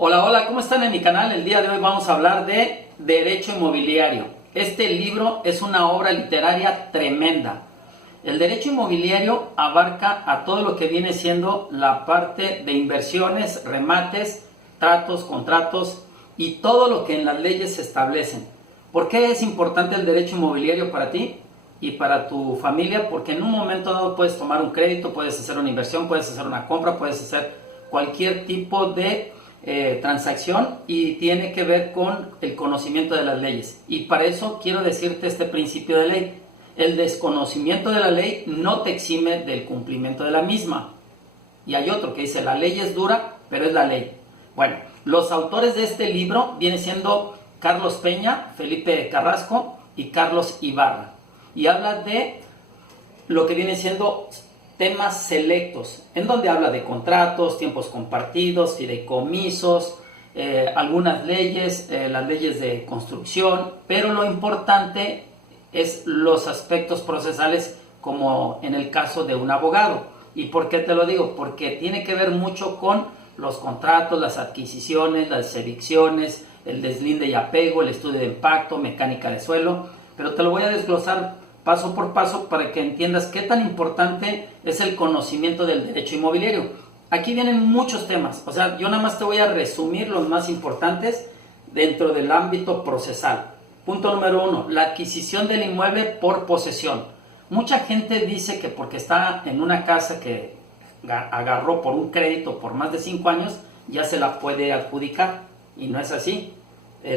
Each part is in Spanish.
Hola, hola, ¿cómo están en mi canal? El día de hoy vamos a hablar de Derecho Inmobiliario. Este libro es una obra literaria tremenda. El derecho inmobiliario abarca a todo lo que viene siendo la parte de inversiones, remates, tratos, contratos y todo lo que en las leyes se establecen. ¿Por qué es importante el derecho inmobiliario para ti y para tu familia? Porque en un momento dado puedes tomar un crédito, puedes hacer una inversión, puedes hacer una compra, puedes hacer cualquier tipo de transacción y tiene que ver con el conocimiento de las leyes. Y para eso quiero decirte este principio de ley. El desconocimiento de la ley no te exime del cumplimiento de la misma. Y hay otro que dice, la ley es dura, pero es la ley. Bueno, los autores de este libro vienen siendo Carlos Peña, Felipe Carrasco y Carlos Ibarra. Y habla de lo que viene siendo temas selectos, en donde habla de contratos, tiempos compartidos, fideicomisos, algunas leyes, las leyes de construcción, pero lo importante es los aspectos procesales, como en el caso de un abogado. ¿Y por qué te lo digo? Porque tiene que ver mucho con los contratos, las adquisiciones, las evicciones, el deslinde y apego, el estudio de impacto, mecánica de suelo, pero te lo voy a desglosar paso por paso para que entiendas qué tan importante es el conocimiento del derecho inmobiliario. Aquí vienen muchos temas, o sea, yo nada más te voy a resumir los más importantes dentro del ámbito procesal. Punto número 1, la adquisición del inmueble por posesión. Mucha gente dice que porque está en una casa que agarró por un crédito por más de 5 años, ya se la puede adjudicar, y no es así.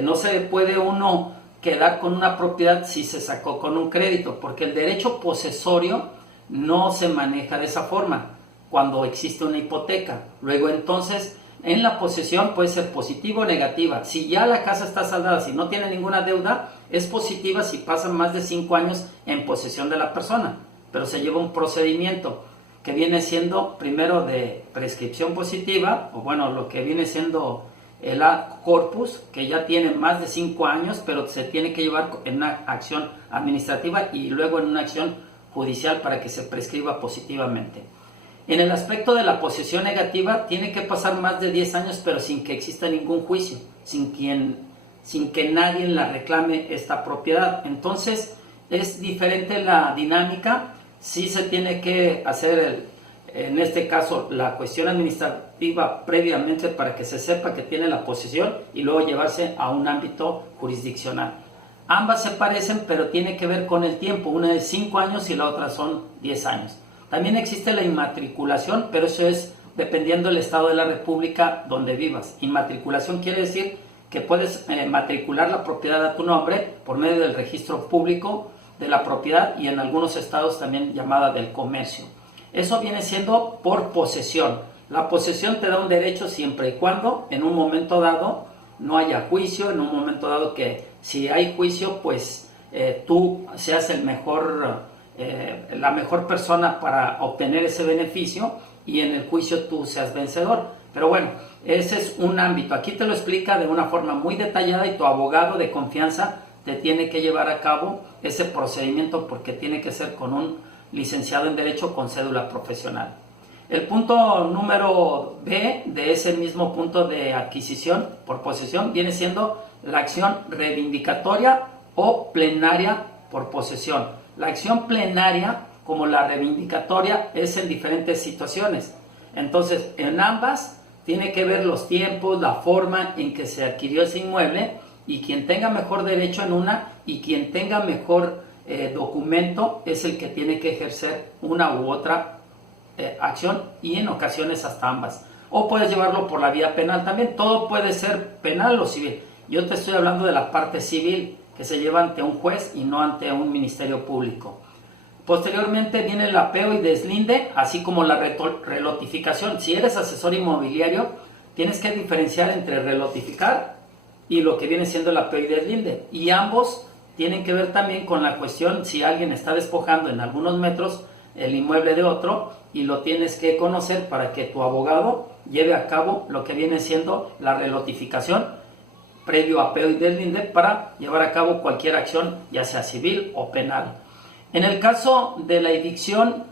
No se puede uno quedar con una propiedad si se sacó con un crédito, porque el derecho posesorio no se maneja de esa forma cuando existe una hipoteca. Luego entonces en la posesión puede ser positiva o negativa. Si ya la casa está saldada, si no tiene ninguna deuda, es positiva si pasan más de 5 años en posesión de la persona, pero se lleva un procedimiento que viene siendo primero de prescripción positiva, o bueno, lo que viene siendo el corpus, que ya tiene más de 5 años, pero se tiene que llevar en una acción administrativa y luego en una acción judicial para que se prescriba positivamente. En el aspecto de la posesión negativa, tiene que pasar más de 10 años, pero sin que exista ningún juicio, sin que nadie la reclame esta propiedad. Entonces, es diferente la dinámica. Sí se tiene que hacer en este caso la cuestión administrativa previamente para que se sepa que tiene la posesión y luego llevarse a un ámbito jurisdiccional. Ambas se parecen, pero tiene que ver con el tiempo. Una es 5 años y la otra son 10 años. También existe la inmatriculación, pero eso es dependiendo del estado de la república donde vivas. Inmatriculación quiere decir que puedes matricular la propiedad a tu nombre por medio del registro público de la propiedad y en algunos estados también llamada del comercio. Eso viene siendo por posesión. La posesión te da un derecho siempre y cuando en un momento dado no haya juicio, en un momento dado que si hay juicio, pues tú seas la mejor persona para obtener ese beneficio y en el juicio tú seas vencedor. Pero bueno, ese es un ámbito. Aquí te lo explica de una forma muy detallada y tu abogado de confianza te tiene que llevar a cabo ese procedimiento porque tiene que ser con un licenciado en Derecho con cédula profesional. El punto número B de ese mismo punto de adquisición por posesión viene siendo la acción reivindicatoria o plenaria por posesión. La acción plenaria como la reivindicatoria es en diferentes situaciones. Entonces, en ambas tiene que ver los tiempos, la forma en que se adquirió ese inmueble y quien tenga mejor derecho en una y quien tenga mejor documento es el que tiene que ejercer una u otra acción y en ocasiones hasta ambas. O puedes llevarlo por la vía penal también. Todo puede ser penal o civil. Yo te estoy hablando de la parte civil que se lleva ante un juez y no ante un ministerio público. Posteriormente viene el apeo y deslinde, así como la relotificación. Si eres asesor inmobiliario, tienes que diferenciar entre relotificar y lo que viene siendo el apeo y deslinde. Y ambos tienen que ver también con la cuestión si alguien está despojando en algunos metros el inmueble de otro y lo tienes que conocer para que tu abogado lleve a cabo lo que viene siendo la relotificación previo a apeo y deslinde para llevar a cabo cualquier acción, ya sea civil o penal. En el caso de la evicción,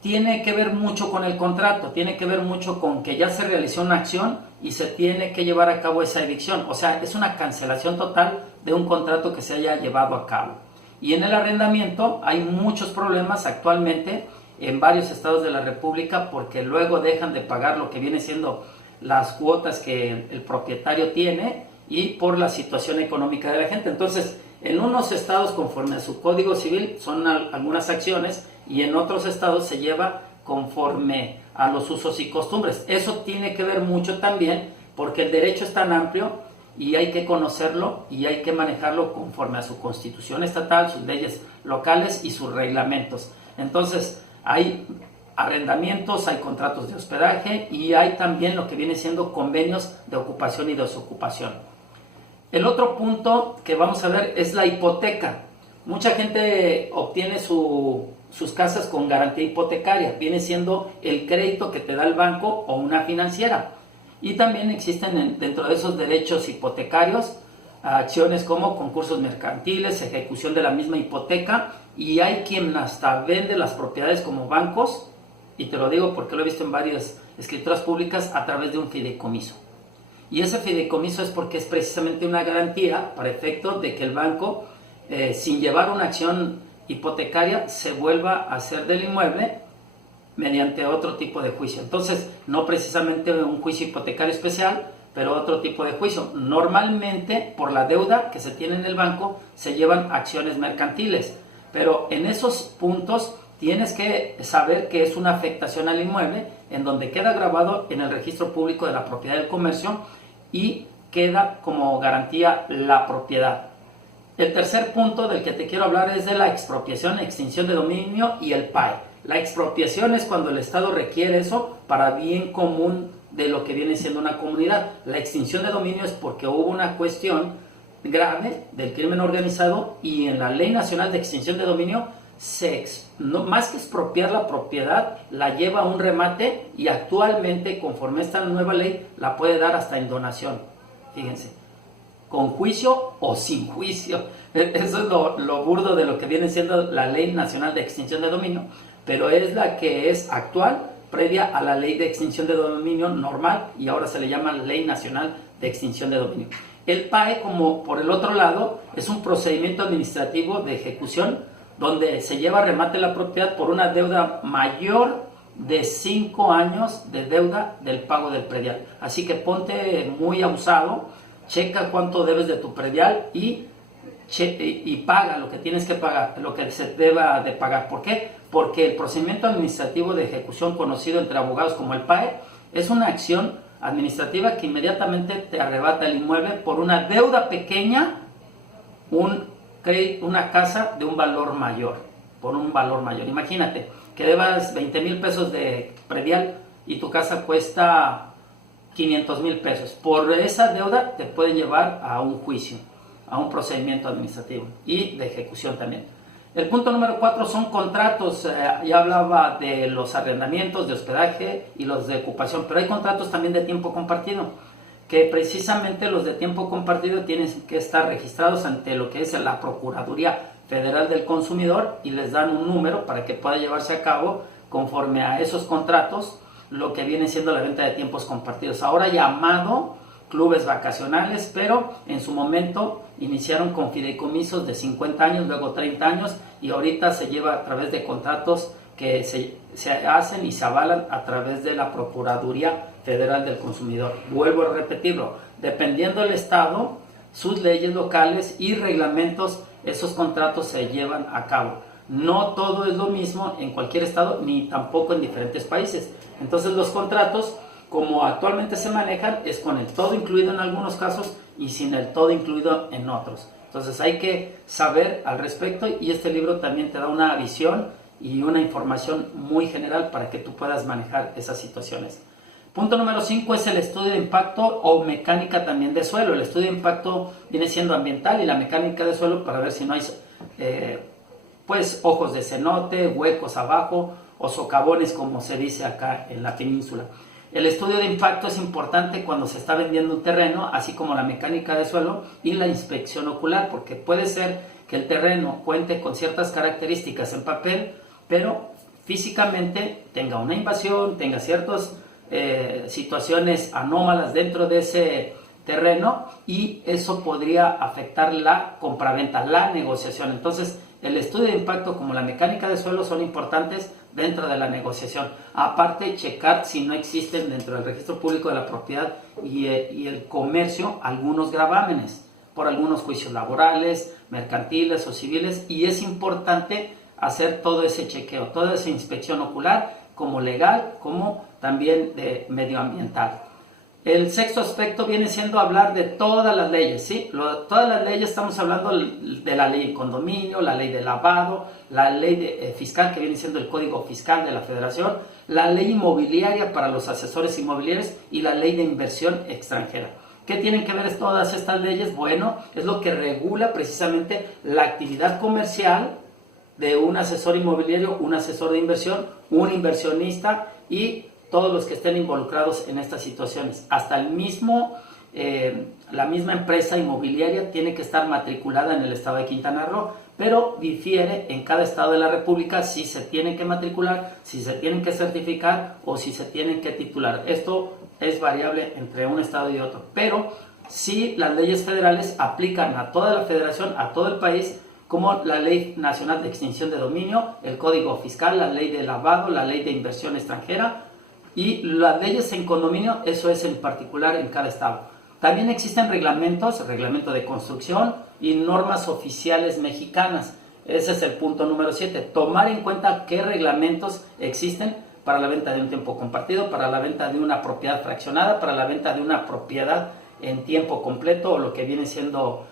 tiene que ver mucho con el contrato, tiene que ver mucho con que ya se realizó una acción y se tiene que llevar a cabo esa evicción. O sea, es una cancelación total de un contrato que se haya llevado a cabo. Y en el arrendamiento hay muchos problemas actualmente en varios estados de la República porque luego dejan de pagar lo que viene siendo las cuotas que el propietario tiene y por la situación económica de la gente. Entonces, en unos estados, conforme a su código civil, son algunas acciones, y en otros estados se lleva conforme a los usos y costumbres. Eso tiene que ver mucho también porque el derecho es tan amplio y hay que conocerlo y hay que manejarlo conforme a su constitución estatal, sus leyes locales y sus reglamentos. Entonces, hay arrendamientos, hay contratos de hospedaje y hay también lo que viene siendo convenios de ocupación y desocupación. El otro punto que vamos a ver es la hipoteca. Mucha gente obtiene sus casas con garantía hipotecaria, viene siendo el crédito que te da el banco o una financiera. Y también existen dentro de esos derechos hipotecarios acciones como concursos mercantiles, ejecución de la misma hipoteca, y hay quien hasta vende las propiedades como bancos, y te lo digo porque lo he visto en varias escrituras públicas, a través de un fideicomiso. Y ese fideicomiso es porque es precisamente una garantía para efecto de que el banco, sin llevar una acción hipotecaria, se vuelva a hacer del inmueble mediante otro tipo de juicio. Entonces, no precisamente un juicio hipotecario especial, pero otro tipo de juicio. Normalmente, por la deuda que se tiene en el banco, se llevan acciones mercantiles, pero en esos puntos tienes que saber que es una afectación al inmueble, en donde queda grabado en el registro público de la propiedad del comercio y queda como garantía la propiedad. El tercer punto del que te quiero hablar es de la expropiación, extinción de dominio y el PAE. La expropiación es cuando el Estado requiere eso para bien común de lo que viene siendo una comunidad. La extinción de dominio es porque hubo una cuestión grave del crimen organizado y en la Ley Nacional de Extinción de Dominio más que expropiar la propiedad, la lleva a un remate y actualmente, conforme esta nueva ley, la puede dar hasta en donación. Fíjense, con juicio o sin juicio. Eso es lo burdo de lo que viene siendo la Ley Nacional de Extinción de Dominio, pero es la que es actual, previa a la Ley de Extinción de Dominio normal, y ahora se le llama Ley Nacional de Extinción de Dominio. El PAE, como por el otro lado, es un procedimiento administrativo de ejecución donde se lleva a remate la propiedad por una deuda mayor de 5 años de deuda del pago del predial. Así que ponte muy abusado, checa cuánto debes de tu predial y paga lo que tienes que pagar, lo que se deba de pagar. ¿Por qué? Porque el procedimiento administrativo de ejecución, conocido entre abogados como el PAE, es una acción administrativa que inmediatamente te arrebata el inmueble por una deuda pequeña, una casa de un valor mayor, por un valor mayor. Imagínate que debas 20,000 pesos de predial y tu casa cuesta 500,000 pesos. Por esa deuda te pueden llevar a un juicio, a un procedimiento administrativo y de ejecución también. El punto número 4 son contratos. Ya hablaba de los arrendamientos, de hospedaje y los de ocupación, pero hay contratos también de tiempo compartido, que precisamente los de tiempo compartido tienen que estar registrados ante lo que es la Procuraduría Federal del Consumidor y les dan un número para que pueda llevarse a cabo conforme a esos contratos lo que viene siendo la venta de tiempos compartidos, ahora llamado clubes vacacionales, pero en su momento iniciaron con fideicomisos de 50 años, luego 30 años y ahorita se lleva a través de contratos que se hacen y se avalan a través de la Procuraduría Federal del Consumidor. Vuelvo a repetirlo, dependiendo del estado, sus leyes locales y reglamentos, esos contratos se llevan a cabo. No todo es lo mismo en cualquier estado, ni tampoco en diferentes países. Entonces los contratos, como actualmente se manejan, es con el todo incluido en algunos casos y sin el todo incluido en otros. Entonces hay que saber al respecto y este libro también te da una visión y una información muy general para que tú puedas manejar esas situaciones. Punto número 5 es el estudio de impacto o mecánica también de suelo. El estudio de impacto viene siendo ambiental y la mecánica de suelo para ver si no hay ojos de cenote, huecos abajo o socavones como se dice acá en la península. El estudio de impacto es importante cuando se está vendiendo un terreno, así como la mecánica de suelo y la inspección ocular, porque puede ser que el terreno cuente con ciertas características en papel, pero físicamente tenga una invasión, tenga ciertas situaciones anómalas dentro de ese terreno, y eso podría afectar la compraventa, la negociación. Entonces, el estudio de impacto como la mecánica de suelo son importantes dentro de la negociación. Aparte, checar si no existen dentro del registro público de la propiedad y el comercio algunos gravámenes por algunos juicios laborales, mercantiles o civiles, y es importante hacer todo ese chequeo, toda esa inspección ocular, como legal, como también de medioambiental. El sexto aspecto viene siendo hablar de todas las leyes, ¿sí? Todas las leyes, estamos hablando de la ley de condominio, la ley de lavado, la ley fiscal, que viene siendo el Código Fiscal de la Federación, la ley inmobiliaria para los asesores inmobiliarios y la ley de inversión extranjera. ¿Qué tienen que ver todas estas leyes? Bueno, es lo que regula precisamente la actividad comercial de un asesor inmobiliario, un asesor de inversión, un inversionista y todos los que estén involucrados en estas situaciones. Hasta la misma empresa inmobiliaria tiene que estar matriculada en el estado de Quintana Roo, pero difiere en cada estado de la República si se tienen que matricular, si se tienen que certificar o si se tienen que titular. Esto es variable entre un estado y otro, pero sí las leyes federales aplican a toda la federación, a todo el país, como la Ley Nacional de Extinción de Dominio, el Código Fiscal, la Ley de Lavado, la Ley de Inversión Extranjera y las leyes en condominio. Eso es en particular en cada estado. También existen reglamentos, reglamento de construcción y normas oficiales mexicanas. Ese es el punto número 7, tomar en cuenta qué reglamentos existen para la venta de un tiempo compartido, para la venta de una propiedad fraccionada, para la venta de una propiedad en tiempo completo o lo que viene siendo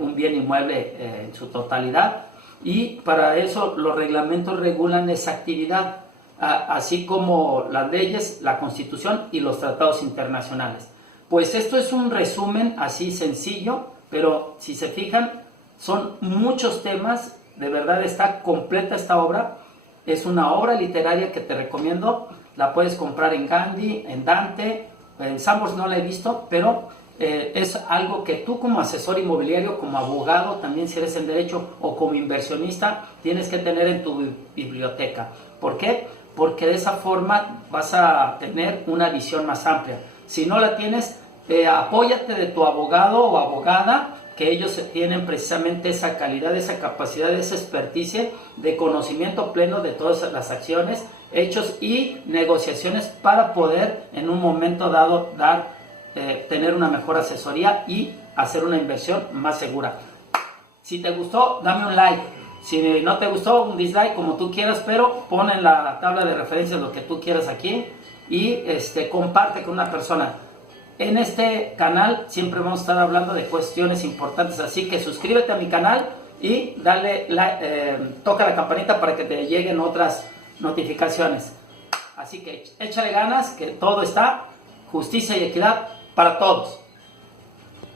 un bien inmueble en su totalidad. Y para eso los reglamentos regulan esa actividad, así como las leyes, la Constitución y los tratados internacionales. Pues esto es un resumen así sencillo, pero si se fijan, son muchos temas. De verdad está completa esta obra. Es una obra literaria que te recomiendo. La puedes comprar en Gandhi, en Dante, en Sanborns no la he visto, pero es algo que tú como asesor inmobiliario, como abogado, también si eres en derecho o como inversionista, tienes que tener en tu biblioteca. ¿Por qué? Porque de esa forma vas a tener una visión más amplia. Si no la tienes, apóyate de tu abogado o abogada, que ellos tienen precisamente esa calidad, esa capacidad, esa experticia de conocimiento pleno de todas las acciones, hechos y negociaciones para poder en un momento dado tener una mejor asesoría y hacer una inversión más segura. Si te gustó, dame un like. Si no te gustó, un dislike, como tú quieras, pero pon en la tabla de referencias lo que tú quieras aquí y comparte con una persona. En este canal siempre vamos a estar hablando de cuestiones importantes, así que suscríbete a mi canal y toca la campanita para que te lleguen otras notificaciones. Así que échale ganas, que todo está, justicia y equidad para todos.